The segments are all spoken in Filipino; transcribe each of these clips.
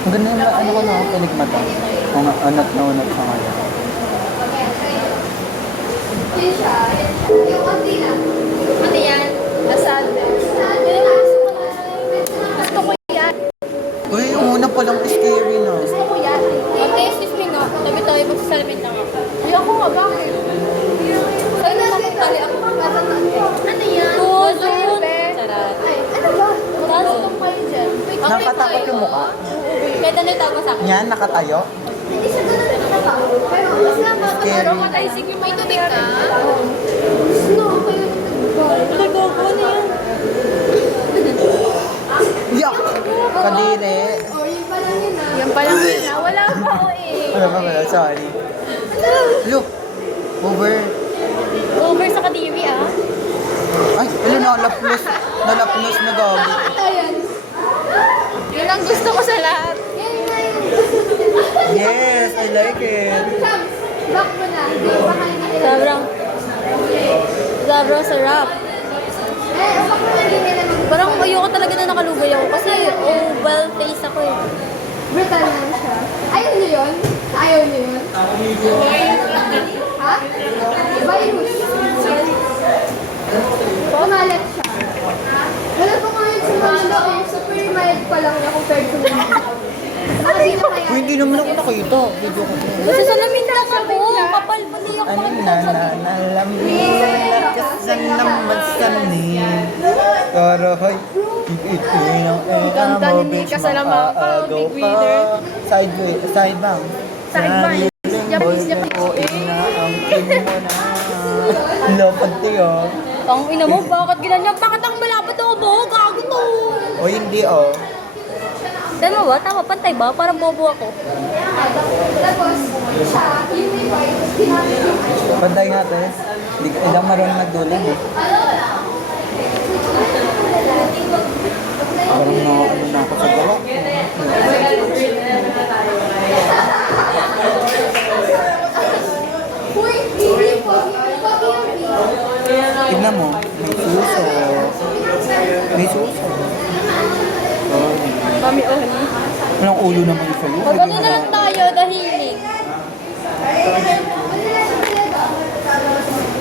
Ang ganda yung ano ko na ako, pinig mata. Mga anak na unat sa ngayon. Ano yan? Nasaan? Gusto ko yan. Uy, yung una pa lang scary na. Gusto ko yan. Ate, excuse me nga. Tabi tayo magsasalamin lang ako. Ay, ako nga, bakit? Ay, nakakatali ako. Ano yan? Doon. Charot. Ay, ano ba? Magkakatong kayo dyan. Nakatakot yung mukha. Kahit ano yung tawag ko sa akin? Yan, nakatayo. Hindi siya ganun nakatawa. Pero mas lang traumatizing yung may tubig ka. Snow, kayo nagagawa niya. Yak! Kadiri. Oh, yun pa lang yun ah. Yan pa lang yun ah. Wala pa ako eh. Wala pa pala, sorry. Look! Over. Over sa kadiri ah. Ay, ano, nalaplos. Nalaplos na gabi. Ayan. Yun ang gusto ko sa lahat. Yan nga yun. Yes, I like it. Back mo na. Sobrang sarap. Parang ayoko talaga na nakalugay ako kasi oval face ako eh. Brutal lang siya. Ayaw niyo yun? Ayaw niyo yun? Ha? Virus. Pumalat siya. Wala pa nga yun si Mama eh. Super mild pa lang niya compared to me. Kasi na kaya. Uy, hindi naman ako nakita. Video ko. Kasi salamin lang ako. Kapal pa niya ako. Ano na nalamin lakasan ng bansanin. Pero hoy, ito'y ng Ganda ni Mika Salamanca, big winner. Side bang. Side bang. Japanese, Japanese. O ina, ang king mo na. Lopad tiyo. Ang ina mo, bakit ginanyan? Bakit ang malapit ako mo? Gago to. O hindi o. Tama ba? Tama, pantay ba? Parang bobo ako. Pantay nga te. Ilang marunong nagduling eh. Parang ano na ako sa gawa. Tignan mo, may suso. May suso. Oh. Mami, oh, honey. Walang ulo naman yung sa'yo. Mag-ano na lang tayo, dahiling.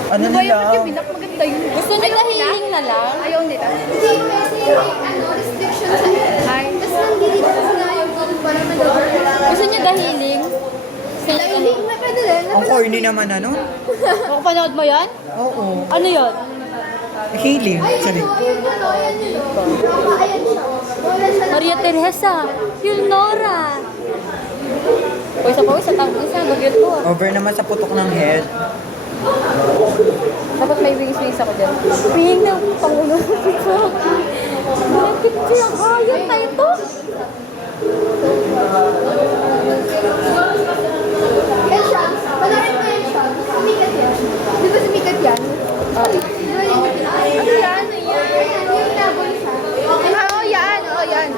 Ano Ba yung nila? binak maganda yun. Gusto niyo dahiling na lang? Ayaw nila. Hindi, restriction sa ay. Tapos nandito kasi na yung para gusto niyo dahiling? Dahiling? Pwede rin. Ang corny naman ano? Makapanood mo yan? Oo. Ano yun? Healing. Sorry. Maria Teresa, yung Nora. Pawis sa tangkong isa, bagyot ko ah. Over naman sa putok ng head. Dapat may wings ako dyan. Pihing ng Pangulo ng picture. May picture ang hayop na ito. Yan siya. Panarin mo yan siya. Sumikat yan. Di ba sumikat yan? Oo. Ano yan? Yung nabol siya. Oo, yan. Oo, yan.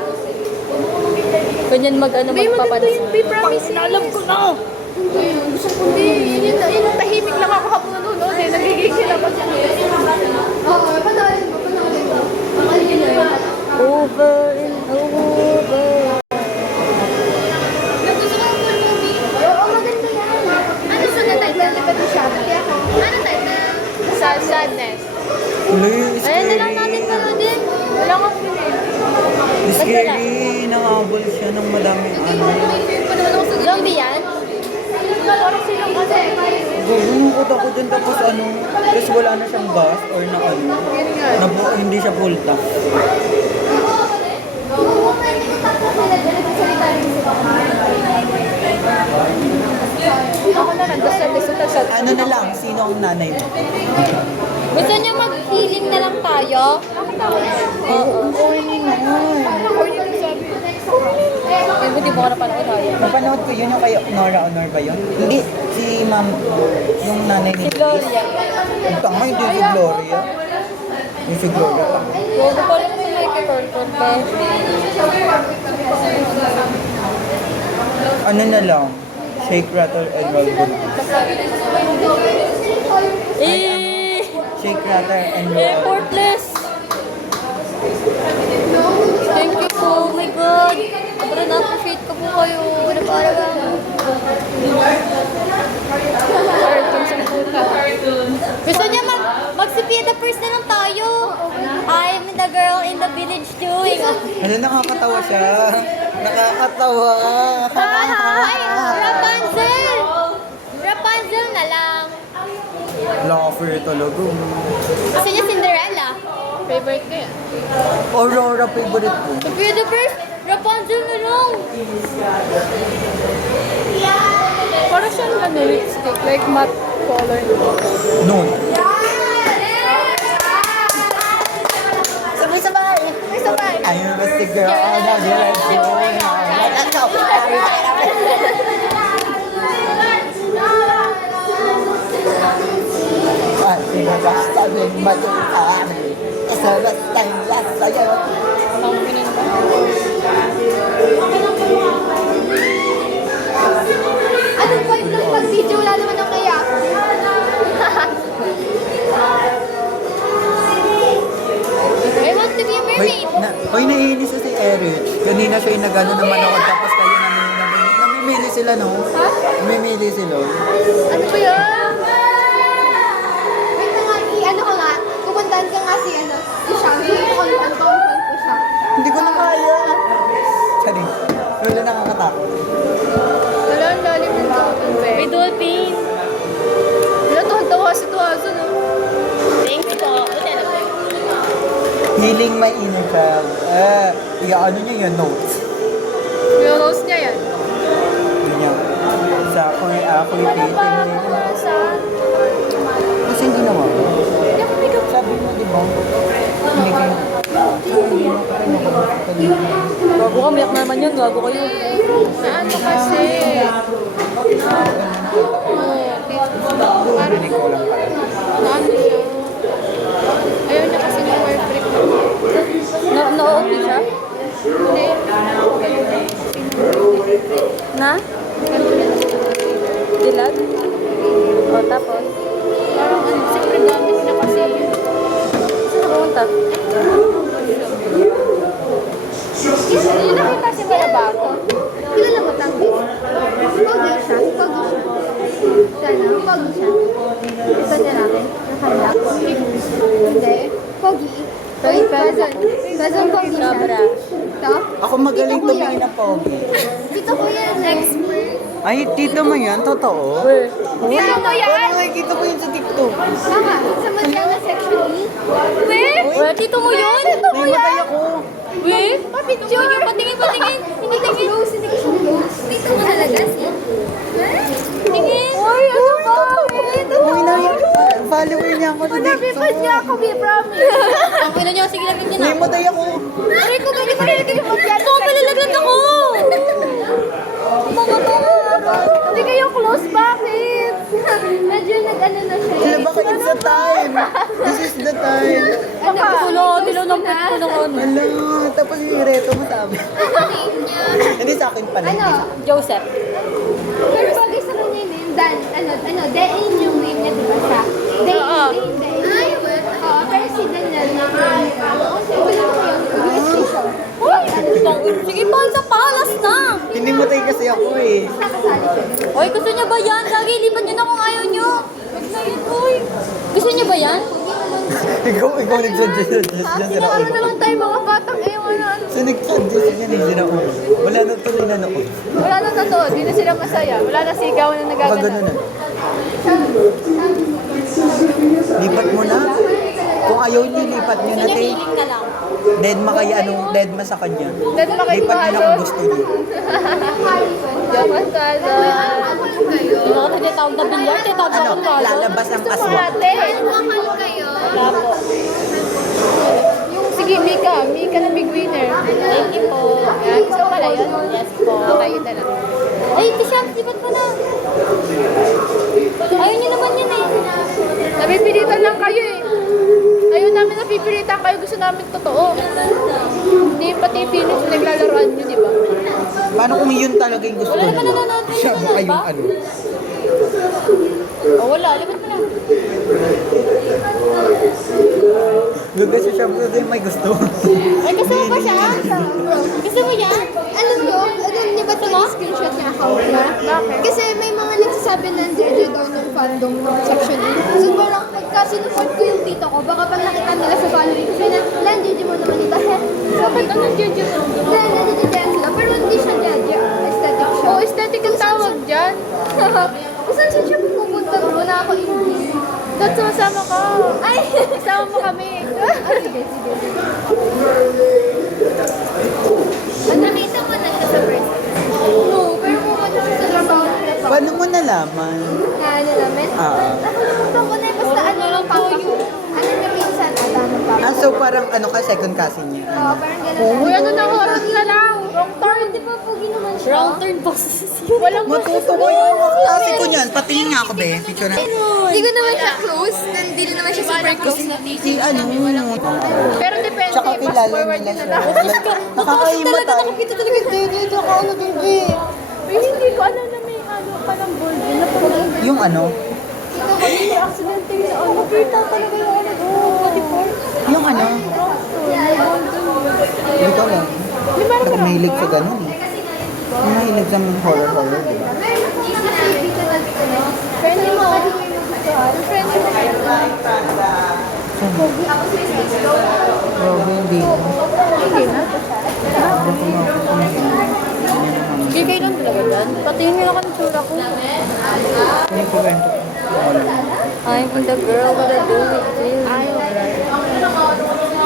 Ganyan magpapansin. May promise. Alam ko na. Hindi. Yun yung tahimik lang ako habang nanonood eh. Nagigigil ako siya. Oo, panoorin mo. Ang alin na yun. Over and over. Gusto ko yung movie? Oo, maganda yan. Ano sunod tayo? Nagkati siya. Ano tayo? Sadness. Uy, Ayan na lang natin panoodin. Wala kang scary. Nangabol siya ng madaming ano. Zombie yan? Parang silang kasi. Gulungkot ako dyan tapos ano. Tapos wala na siyang gas or na ano. Hindi siya full tank. Ako na nagdasal. Ano na lang, sino ang nanay mo? Gusto niyo mag-healing na lang tayo? Oo. Corny naman. Eh, buti mo ka napanood tayo. Napanood ko yun yung kay Nora Honor ba yun? Hindi, si ma'am, yung nanay ni Si Gloria. Ang tanga, hindi si Gloria. Yung si Gloria pa. Bobo pa rin yung like torture pa. Ano na lang, shake, rattle, and roll good. Eh! Shake, rattle, and roll. Effortless! Thank you po, oh my God. Sobrang na-appreciate ko the girl in the village doing? Ano, nakakatawa siya. Nakakatawa. Ay, Rapunzel! Rapunzel na lang. Laugher talaga. Kasi niya Cinderella. Favorite ko yan. Aurora, favorite ko. Sophia the First, Rapunzel na lang. Parang siyang ano, lipstick, like matte color. Noon. Sabay-sabay. Sabay-sabay. I'm a sick girl. Let's go. Iba basta din matutari. Isa basta yung lasa yun. Anong point ng pag-video? Wala naman ang kaya. I want to be a mermaid. Hoy, naiinis na si Eric. Kanina siya yung nagano naman ako. Tapos kayo namimili sila, no? Ha? Namimili sila. Ano ba yun? Wait na nga, ano ka nga, kumantahan ka nga si ano, si Shanghai. Kumantahan ko siya. Hindi ko na kaya. Sorry. Wala nakakatakot. Wala, ang lalim ng tawag, be. May dolphin. Wala, tuwan-tawa si Tuwazo, no? Thanks po. Buti na po. Healing my inner child. Ano niya yun? Notes. Yung rose niya yan. Yun yan. Sa creating niya. Kasi hindi naman. Sabi mo, di ba? Hindi kayo. Gago ka, miyak naman yun. Gago kayo. Ano kasi? Rinig ko lang pala. Ano siya? Ayaw niya kasi ng hair freak. Na-OP siya? Hindi. Na? Dilag? O, tapos? Parang ano, siyempre gamit na kasi yun. Saan pumunta? Yung nakita si Balabato. Kilala mo tanggi? Pogi siya. Pogi siya. Sana, pogi siya. Ito niya namin. Nakanda. Hindi. Pogi. Cousin pogi siya. Sobra. Ito? Ako magaling tumingin ng pogi. Dito ko yan. Expert. Ay, tito mo yan? Totoo? Dito mo yan. Parang nakikita ko yun sa TikTok. Mama, sa Mandela Section E. Weh, tito mo yun? Naimatay ako. Weh, picture. Patingin, patingin. Hindi tingin. Close, hindi ko siya close. Dito mo talaga siya. Tingin. Uy, ano ba? Uy, follower niya ako sa Nabipas niya TikTok. ako, be promise. Ang pino niyo, sige lang din na. Naimatay ako. Aray ko, gabi ko rin kinipagyan. Ito, malalaglag ako. Hindi kayo close, bakit? Medyo nag-ano na siya. Sila baka it's the time. This is the time. Ano ba? Tulo, dilaw ng pet ko ng ano. Ala, tapos yung reto mo sabi. Hindi sa akin pala. Ano? Joseph. Pero bagay sa kanya yung name, Dan, Dain yung name niya, di ba siya? Dain. Ay, what? Oo, pero si Daniel na wala ko yun, USC siya. Sige pa, sa palas na. Hindi matay kasi ako eh. Nakasali siya. Oy, gusto niya ba yan? Lagi, lipat niyo na kung ayaw niyo. Huwag na yun, oy. Gusto niya ba yan? Ikaw nag-suggest dyan Ano sila na ulo. lang tayo mga batang ano. So nag-suggest yan eh, sila ulo. Wala na tuloy na ako. Wala na totoo, di na sila masaya. Wala na sigaw na Baka nagagana. ganun na. Lipat mo na. Kung ayaw niyo, lipat niyo na. Tay. ka lang. Dead ma sa kanya. Dead ma kay Lipat niyo na kung gusto niyo. Yaman ka na. Hindi ako tinatawag na bilyar, tinatawag Ano, na lalo. lalabas ang aswang. Mahal kayo. Sige, Mika na big winner. Thank you po. Yan, gusto mo pala yun? Yes po. Okay, yun na lang. Ay, Tisham, sipat mo na. Ayaw niyo naman yun eh. Napipilitan lang kayo eh. Ayaw namin napipilitan kayo, gusto namin totoo. Hindi pati feelings naglalaroan nyo, di ba? Paano kung yun talaga yung gusto Wala niyo? naman nanonood na Siya yun, baka di yung ba? ano. Oh, wala. Lipat mo na. Gusto siya, may gusto. Ay, gusto mo ba siya? Gusto mo yan? Alam niyo ba ito yung screenshot niya account niya? Bakit? Kasi may mga nagsasabi na nandiyan daw ng fandom ng section 8. So parang pagka sinuport ko yung tito ko, baka pag nakita nila sa following ko, na nandiyan mo Anong Jeju? Hindi, nagdi-dance lang. Pero hindi siya Jeju. Aesthetic siya. Oh, aesthetic ang tawag dyan. Kung saan siya pupunta bro? Na ako hindi. Ba't sumasama ka? Ay! Isama mo kami. Sige. Nakita mo na siya sa birthday? No, pero pumunta siya sa trabaho nila pa. Paano mo nalaman? Na ano namin? Nakalimutan ko na eh. Basta ano lang pa ako. Ano na minsan? Tama pa. Ah, so parang ano ka, second cousin niya? Oo, parang gano'n. Uy, ano na oras na lang? Wrong turn. Di ba pogi naman siya? Wrong turn boses. Walang Matutuwa yung klase ko niyan. Patingin nga ako, be. Picture na. Hindi ko naman siya close. Hindi rin naman siya super close. Si ano, Pero depende. tsaka Fast kilala forward nila nyo na siya. lang. Nakakahimatay. Nakakita talaga. Dito ako ano baby. Ay, hindi ko alam na may ano ka ng board. Yung ano, Ito ko yung accidente na ano. Kita talaga yung ano. yung ano, hindi ko alam. Ako mahilig sa ganun eh. Mahilig sa mga horror, di ba? Friendly mo. Friendly mo. Grabe, hindi ko. Hindi kayo lang talaga dyan. Patingin nyo lang ka ng tsura ko. Hindi ko kwento. I'm the girl with the blue with ayaw.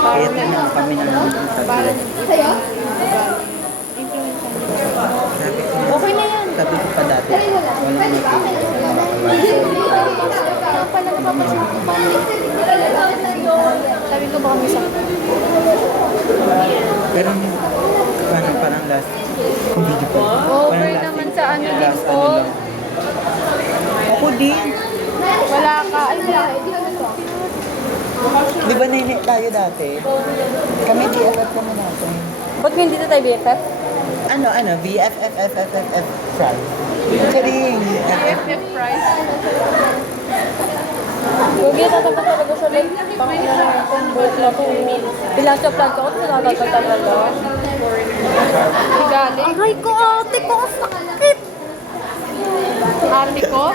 Kaya tinang kami ng sabi. Sa'yo? Okay na yan. Sabi ko pa dati, walang motivation. Pala napapansin ko pa. Sabi ko baka may sakit. Pero parang last video ko. Over naman sa ano din Last ko. ano lang. Ako din. Wala ka. Ay, wala. Di ba nene tayo dati? Kami BFF kami natin. Ba't nga hindi na tayo BFF? Ano, BFFFFFF Fry. Kidding. BFF price. Huwag yung tatanggap talaga siya like, pangina na kung birth na kung bilang sa plan ko, ako tatanggap talaga. Galing. Aray ko, ate ko, ang sakit! Ate ko?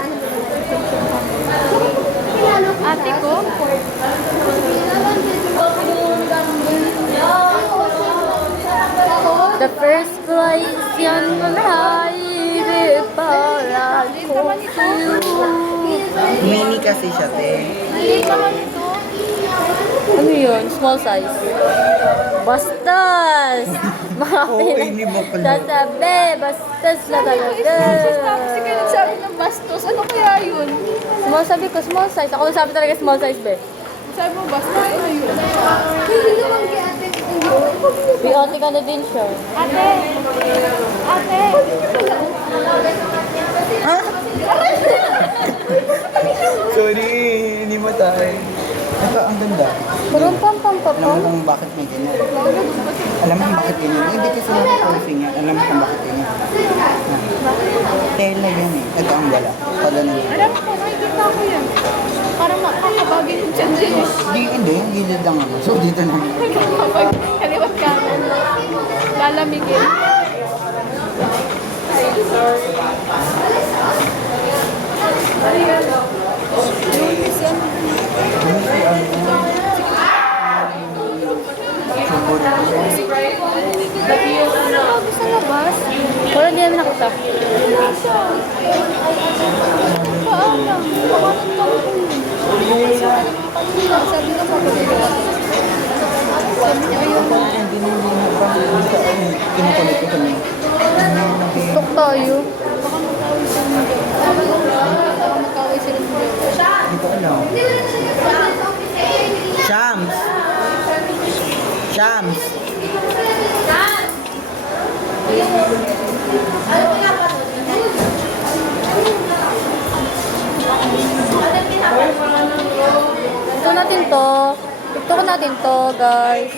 Ate ko? The first prize yan malayo para ko Mini kasi siya, te. Ano yun? Small size. Bastas! Oo, hindi mo pala. Sasabi, bastas na talaga. Kasi kayo nagsabi ng bastos. Ano kaya yun? Small sabi ko, small size. Ako sabi talaga small size, be. Sabi mo bastos. Ano yun? Hindi naman kay ate. May ate ka na din siya. Ate! Ate! Ha? Sorry, hindi mo tayo. Ito, ang ganda. Parang pam Alam mo kung bakit may ganyan. Alam mo kung bakit ganyan. Hindi kasi natin yan. Alam mo kung bakit ganyan. Tela yan eh. Ito ang wala. Pag ano yan. Alam ko, nakikita ko yan. Parang makakabagin yung tiyan din. Hindi. Gilid lang ako. So, dito lang. Kapag kaliwat kanan, lalamigin. Sa labas? Wala, hindi namin nakita. Paalam. Pakanan lang ko yun. Sabi ko sa pagkakas. Sabi niya, ayun. Hindi na kinukulit ko kami. Tok tayo. Baka magkaway sila ng dalawa. Hindi ko alam. Shams! Shams! Ito natin to. TikTok natin to, guys.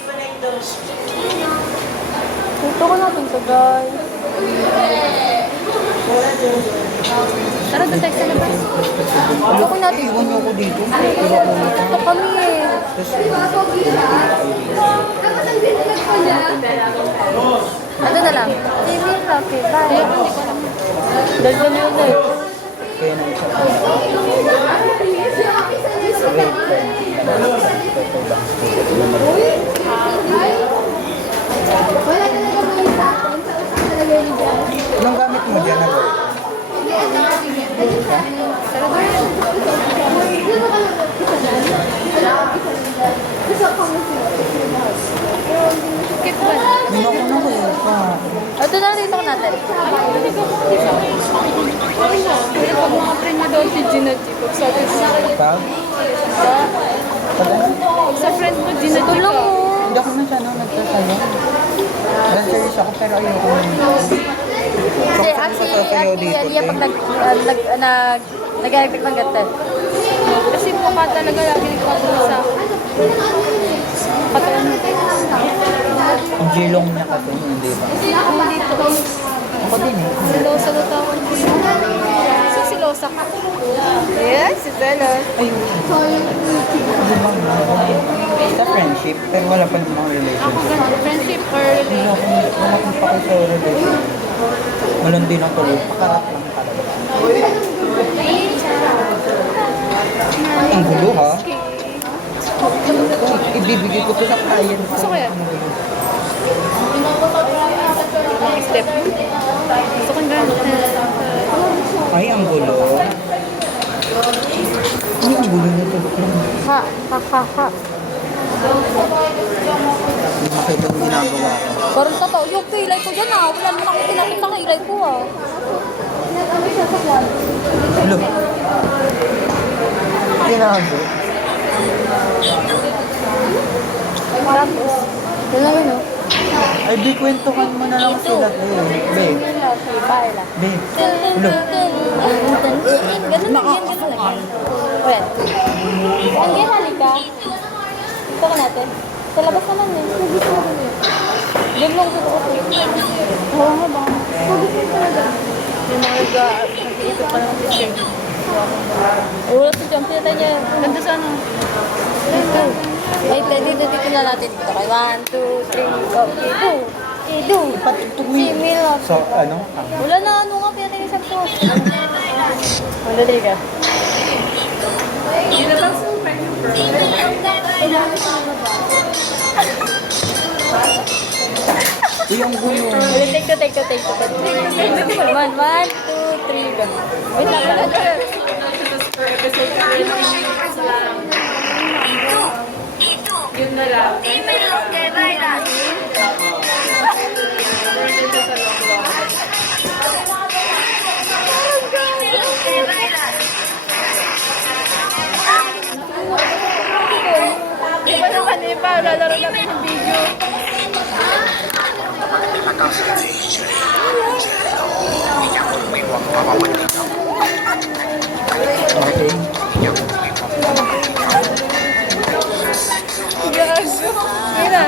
TikTok natin to, guys. Tara, text na ba? TikTok natin. Iwan niyo ako dito. Pero ako na. TikTok kami eh. Ano na lang? TV Rocky, bye. Dagdag yun eh. Kaya na isa. Wait. Ito na rin ako natin. Pero pag mga friend niya daw si Gina G, pag sabi sa Pag? Pag ano? pag sa friend mo, Gina G Tulong ka. mo. Hindi ako masyadong nagsasayaw. Dancerist ako pero ayoko naman. Kasi actually yan pag nag-expect ng ganito. Kasi mukha talaga lagi nagpapulo sa katawan mo. Ang jilong niya kasi, hindi ba? Ako dito. Ako din eh. Silosa na tawag ko. So, silosa ka. Yes, si Zella. Ayun. Di ba? Sa friendship, pero wala pa namang relationship. Friendship or Wala akong pa sa relationship. Malandi ng tuloy. Pakarap lang talaga. Ang gulo ha? Ibibigay ko to sa client. Gusto ko yan. Step. Gusto ko gano'n. Ay, ang gulo. Ay, ang gulo na to. Ha. Hindi makita yung ginagawa ko. Parang totoo. Yung kilay ko dyan ah. Wala naman ako tinapit sa kilay ko ah. Hello. Tinago. Tapos, yun lang yun oh. Ay, di kwentuhan mo na lang sila. Babe. Babe. Hello. Ganun lang yan, ganun lang. Well, Angge, halika. Ito ka natin. Sa labas naman yun. Doon lang dito kasi. Oo nga ba? Yung mga nag-iisip pa naman si Jen. Wala si Jump. Pinatay niya. Ganda sa ano? Wait, dito na natin. Dito kay 1, 2, 3, go. Idu. Simil. So, ano? Wala na ano nga. Pinatay niya sa post. Wala din ka. Uy, ang gulo. Wait, take two. 1, 2, 3, go. Wait lang, wala na. Yun na lang. Di ba naman iba, lalaro natin yung video. Okay. Gago. Yun na.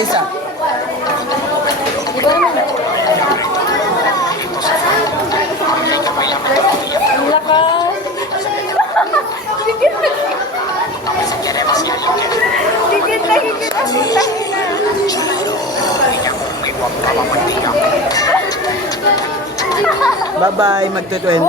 Isa. Di ba naman? Ang lakas. Higit na higit ang putang ina. Bye-bye. Magto-20.